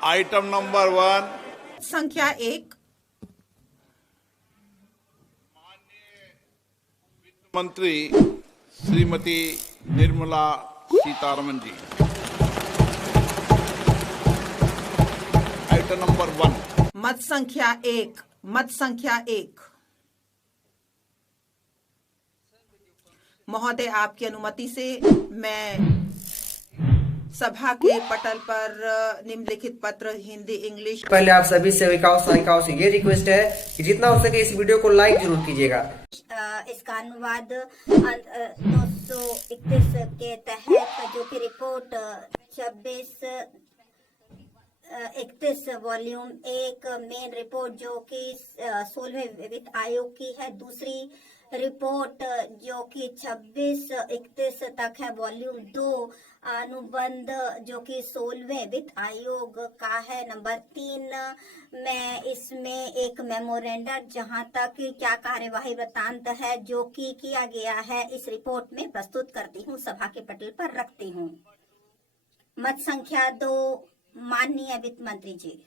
Item number 1, संख्या 1, मंत्री श्रीमती निर्मला सीतारमन जी। Item number 1, मत संख्या 1, मत संख्या 1। महोदय, आपकी अनुमति से मैं सभा के पटल पर निम्नलिखित पत्र हिंदी इंग्लिश। पहले आप सभी सेविकाओं से ये रिक्वेस्ट है कि जितना हो सके इस वीडियो को लाइक जरूर कीजिएगा। इसका अनुवाद 231 के तहत जो कि रिपोर्ट 26/31 वॉल्यूम 1 मेन रिपोर्ट जो कि 16वें वित्त आयोग की है, दूसरी रिपोर्ट जो कि 26/31 तक है वॉल्यूम 2 अनुबंध जो कि 16वें वित्त आयोग का है, नंबर 3। मैं इसमें एक मेमोरेंडम जहां तक क्या कार्यवाही वृत्तांत है जो कि किया गया है इस रिपोर्ट में प्रस्तुत करती हूं, सभा के पटल पर रखती हूं। मत संख्या 2, माननीय वित्त मंत्री जी।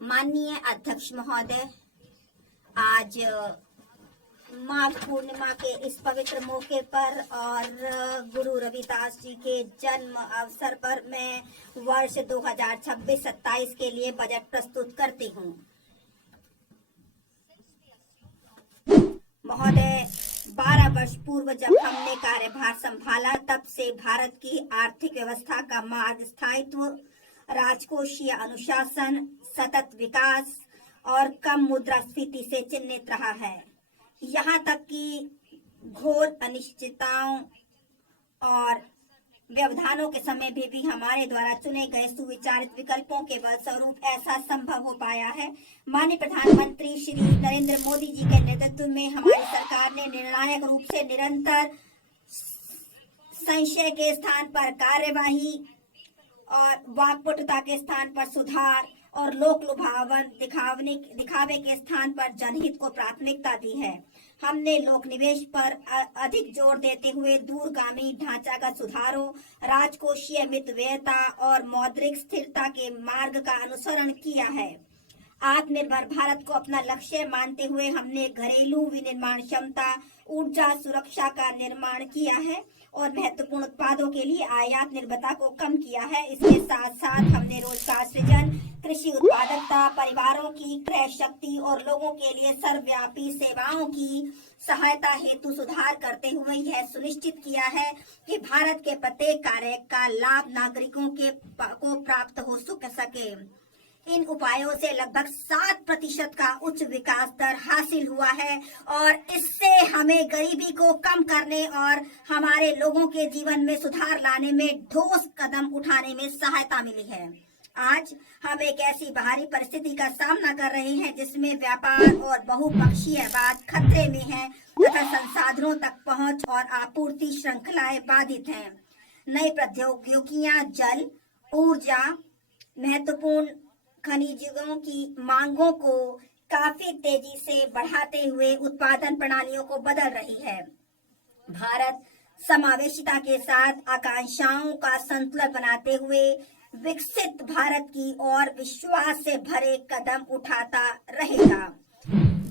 माननीय अध्यक्ष महोदय, आज माघ पूर्णिमा के इस पवित्र मौके पर और गुरु रविदास जी के जन्म अवसर पर मैं वर्ष 2026-27 के लिए बजट प्रस्तुत करती हूँ। महोदय, 12 वर्ष पूर्व जब हमने कार्यभार संभाला तब से भारत की आर्थिक व्यवस्था का मार्ग स्थायित्व, राजकोषीय अनुशासन, सतत विकास और कम मुद्रास्फीति से चिन्हित रहा है। यहाँ तक कि घोर अनिश्चितताओं और व्यवधानों के समय भी हमारे द्वारा चुने गए सुविचारित विकल्पों के बलस्वरूप ऐसा संभव हो पाया है। माननीय प्रधानमंत्री श्री नरेंद्र मोदी जी के नेतृत्व में हमारी सरकार ने निर्णायक रूप से निरंतर संशय के स्थान पर कार्यवाही और वाकपटुता के स्थान पर सुधार और लोक लुभावन दिखावे के स्थान पर जनहित को प्राथमिकता दी है। हमने लोक निवेश पर अधिक जोर देते हुए दूरगामी ढांचागत सुधारों, राजकोषीय मितव्ययता और मौद्रिक स्थिरता के मार्ग का अनुसरण किया है। आत्मनिर्भर भारत को अपना लक्ष्य मानते हुए हमने घरेलू विनिर्माण क्षमता, ऊर्जा सुरक्षा का निर्माण किया है और महत्वपूर्ण उत्पादों के लिए आयात निर्भरता को कम किया है। इसके साथ साथ हमने रोजगार सृजन, कृषि उत्पादकता, परिवारों की क्रय शक्ति और लोगों के लिए सर्वव्यापी सेवाओं की सहायता हेतु सुधार करते हुए यह सुनिश्चित किया है कि भारत के प्रत्येक कार्य का लाभ नागरिकों को प्राप्त हो सके। इन उपायों से लगभग 7% का उच्च विकास दर हासिल हुआ है और इससे हमें गरीबी को कम करने और हमारे लोगों के जीवन में सुधार लाने में ठोस कदम उठाने में सहायता मिली है। आज हम एक ऐसी बाहरी परिस्थिति का सामना कर रहे हैं जिसमें व्यापार और बहुपक्षीयवाद खतरे में है तथा संसाधनों तक पहुंच और आपूर्ति श्रृंखलाएं बाधित हैं। नई प्रौद्योगिकियां जल, ऊर्जा, महत्वपूर्ण खनिजों की मांगों को काफी तेजी से बढ़ाते हुए उत्पादन प्रणालियों को बदल रही है। भारत समावेशिता के साथ आकांक्षाओं का संतुलन बनाते हुए विकसित भारत की ओर विश्वास से भरे कदम उठाता रहेगा।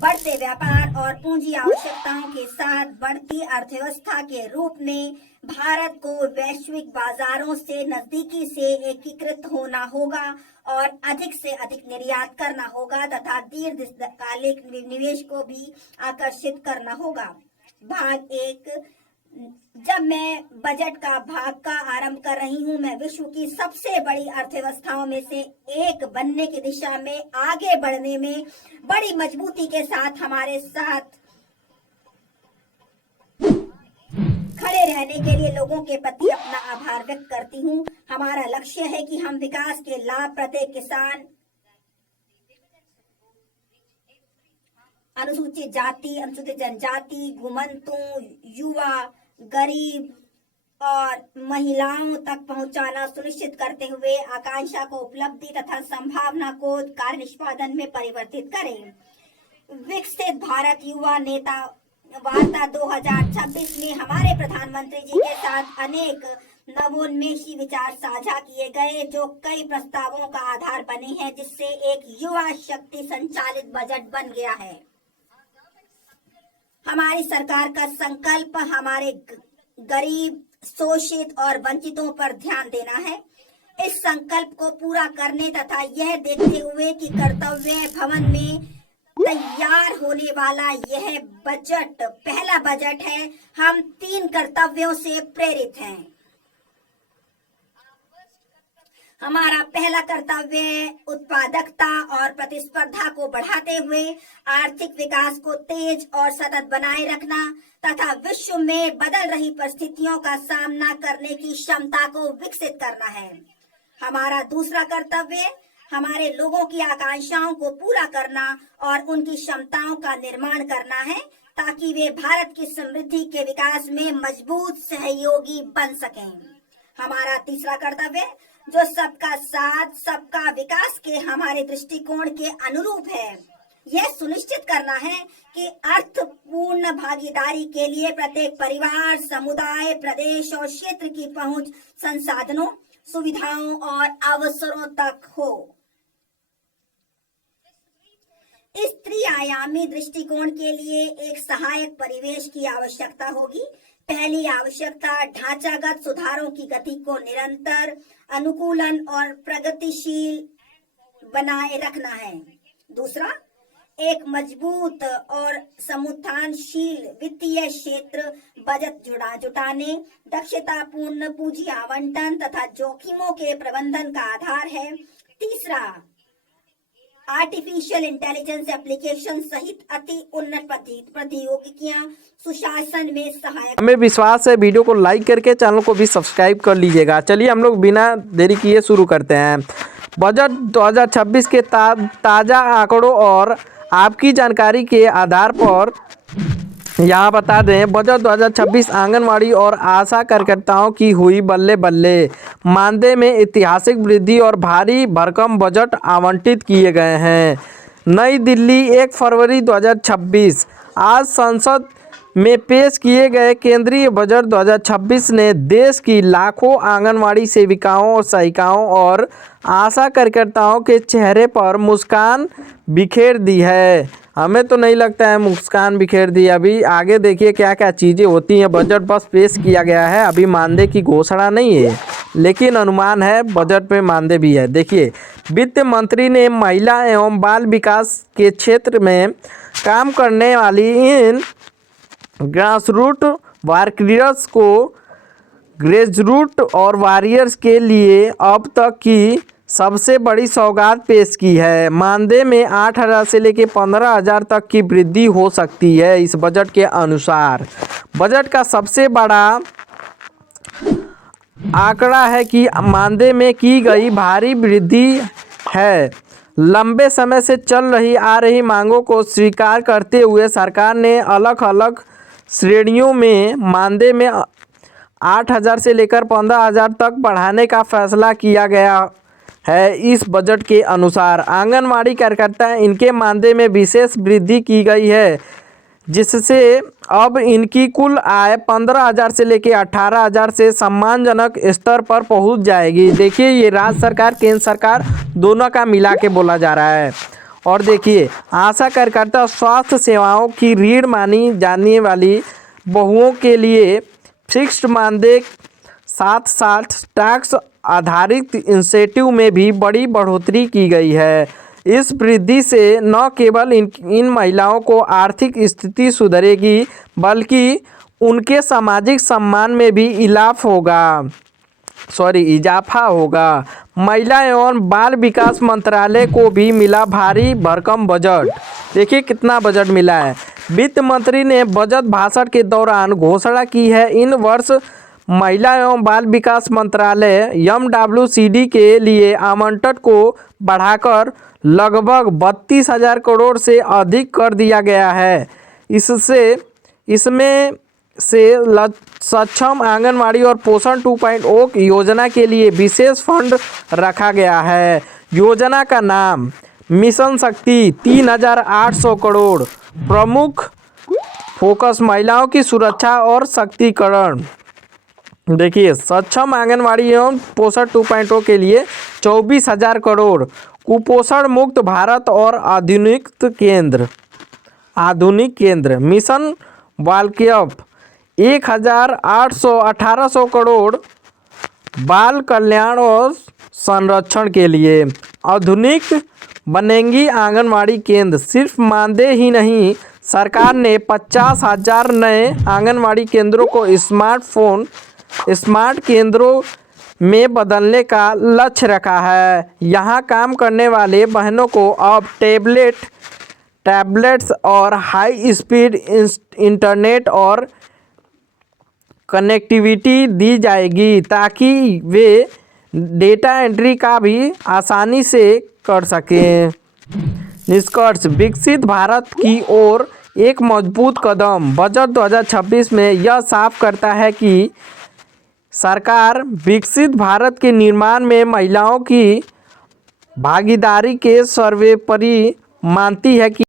बढ़ते व्यापार और पूंजी आवश्यकताओं के साथ बढ़ती अर्थव्यवस्था के रूप में भारत को वैश्विक बाजारों से नजदीकी से एकीकृत होना होगा और अधिक से अधिक निर्यात करना होगा तथा दीर्घकालिक निवेश को भी आकर्षित करना होगा। भाग 1, जब मैं बजट का भाग का आरंभ कर रही हूं, मैं विश्व की सबसे बड़ी अर्थव्यवस्थाओं में से एक बनने की दिशा में आगे बढ़ने में बड़ी मजबूती के साथ हमारे साथ खड़े रहने के लिए लोगों के प्रति अपना आभार व्यक्त करती हूं। हमारा लक्ष्य है कि हम विकास के लाभ प्रत्येक किसान, अनुसूचित जाति, अनुसूचित जनजाति, घुमंतु, युवा, गरीब, और महिलाओं तक पहुंचाना सुनिश्चित करते हुए आकांक्षा को उपलब्धि तथा संभावना को कार्य निष्पादन में परिवर्तित करें। विकसित भारत युवा नेता वार्ता 2026 में हमारे प्रधानमंत्री जी के साथ अनेक नवोन्मेषी विचार साझा किए गए, जो कई प्रस्तावों का आधार बने हैं, जिससे एक युवा शक्ति संचालित बजट बन गया है। हमारी सरकार का संकल्प हमारे गरीब, शोषित और वंचितों पर ध्यान देना है। इस संकल्प को पूरा करने तथा यह देखते हुए कि कर्तव्य भवन में तैयार होने वाला यह बजट पहला बजट है, हम 3 कर्तव्यों से प्रेरित हैं। हमारा पहला कर्तव्य उत्पादकता और प्रतिस्पर्धा को बढ़ाते हुए आर्थिक विकास को तेज और सतत बनाए रखना तथा विश्व में बदल रही परिस्थितियों का सामना करने की क्षमता को विकसित करना है। हमारा दूसरा कर्तव्य हमारे लोगों की आकांक्षाओं को पूरा करना और उनकी क्षमताओं का निर्माण करना है, ताकि वे भारत की समृद्धि के विकास में मजबूत सहयोगी बन सकें। हमारा तीसरा कर्तव्य, जो सबका साथ सबका विकास के हमारे दृष्टिकोण के अनुरूप है, यह सुनिश्चित करना है कि अर्थपूर्ण भागीदारी के लिए प्रत्येक परिवार, समुदाय, प्रदेश और क्षेत्र की पहुंच संसाधनों, सुविधाओं और अवसरों तक हो। इस त्रिआयामी दृष्टिकोण के लिए एक सहायक परिवेश की आवश्यकता होगी। पहली आवश्यकता ढांचागत सुधारों की गति को निरंतर, अनुकूलन और प्रगतिशील बनाए रखना है। दूसरा, एक मजबूत और समुत्थानशील वित्तीय क्षेत्र, बजट जुटाने, दक्षतापूर्ण पूंजी आवंटन तथा जोखिमों के प्रबंधन का आधार है। तीसरा, आर्टिफिशियल इंटेलिजेंस एप्लीकेशन सहित अति उन्नत प्रौद्योगिकियां सुशासन में सहायक। हमें विश्वास है वीडियो को लाइक करके चैनल को भी सब्सक्राइब कर लीजिएगा। चलिए हम लोग बिना देरी किए शुरू करते हैं। बजट 2026 के ताज़ा आंकड़ों और आपकी जानकारी के आधार पर यहाँ बता दें, बजट 2026 आंगनवाड़ी और आशा कार्यकर्ताओं की हुई बल्ले बल्ले। मानदेय में ऐतिहासिक वृद्धि और भारी भरकम बजट आवंटित किए गए हैं। नई दिल्ली 1 फरवरी 2026। आज संसद में पेश किए गए केंद्रीय बजट 2026 ने देश की लाखों आंगनवाड़ी सेविकाओं और सहायिकाओं और आशा कार्यकर्ताओं के चेहरे पर मुस्कान बिखेर दी है। हमें तो नहीं लगता है मुस्कान बिखेर दी। अभी आगे देखिए क्या क्या चीज़ें होती हैं। बजट बस पेश किया गया है, अभी मानदेय की घोषणा नहीं है, लेकिन अनुमान है बजट में मानदेय भी है। देखिए, वित्त मंत्री ने महिला एवं बाल विकास के क्षेत्र में काम करने वाली इन ग्रासरूट वॉरियर्स को ग्रेसरूट और वॉरियर्स के लिए अब तक की सबसे बड़ी सौगात पेश की है। मानदेय में 8,000 से लेकर 15,000 तक की वृद्धि हो सकती है इस बजट के अनुसार। बजट का सबसे बड़ा आंकड़ा है कि मानदेय में की गई भारी वृद्धि है। लंबे समय से चल रही आ रही मांगों को स्वीकार करते हुए सरकार ने अलग अलग श्रेणियों में मानदेय में 8,000 से लेकर 15,000 तक बढ़ाने का फैसला किया गया है। इस बजट के अनुसार आंगनवाड़ी कार्यकर्ता इनके मानदेय में विशेष वृद्धि की गई है, जिससे अब इनकी कुल आय 15,000 से लेकर 18,000 से सम्मानजनक स्तर पर पहुंच जाएगी। देखिए, ये राज्य सरकार केंद्र सरकार दोनों का मिला के बोला जा रहा है। और देखिए, आशा कार्यकर्ता स्वास्थ्य सेवाओं की रीढ़ मानी जाने वाली बहुओं के लिए फिक्स्ड मानदेय साथ साथ टैक्स आधारित इंसेंटिव में भी बड़ी बढ़ोतरी की गई है। इस वृद्धि से न केवल इन महिलाओं को आर्थिक स्थिति सुधरेगी, बल्कि उनके सामाजिक सम्मान में भी इजाफा होगा। महिला एवं बाल विकास मंत्रालय को भी मिला भारी भरकम बजट। देखिए कितना बजट मिला है। वित्त मंत्री ने बजट भाषण के दौरान घोषणा की है, इन वर्ष महिला एवं बाल विकास मंत्रालय MWCD के लिए आवंटन को बढ़ाकर लगभग 32,000 करोड़ से अधिक कर दिया गया है। इसमें से सक्षम आंगनवाड़ी और पोषण 2.0 योजना के लिए विशेष फंड रखा गया है। योजना का नाम मिशन शक्ति 3,800 करोड़। प्रमुख फोकस महिलाओं की सुरक्षा और सशक्तिकरण। देखिए, सक्षम आंगनवाड़ी एवं पोषण 2.0 के लिए 24,000 करोड़। कुपोषण मुक्त भारत और आधुनिक केंद्र मिशन बालकल्प 1,1800 करोड़। बाल कल्याण और संरक्षण के लिए आधुनिक बनेंगी आंगनवाड़ी केंद्र। सिर्फ मानदेय ही नहीं, सरकार ने 50,000 नए आंगनवाड़ी केंद्रों को स्मार्ट केंद्रों में बदलने का लक्ष्य रखा है। यहाँ काम करने वाले बहनों को अब टैबलेट्स और हाई स्पीड इंटरनेट और कनेक्टिविटी दी जाएगी ताकि वे डेटा एंट्री का भी आसानी से कर सकें। निष्कर्ष, विकसित भारत की ओर एक मजबूत कदम। बजट 2026 में यह साफ करता है कि सरकार विकसित भारत के निर्माण में महिलाओं की भागीदारी के सर्वोपरि मानती है कि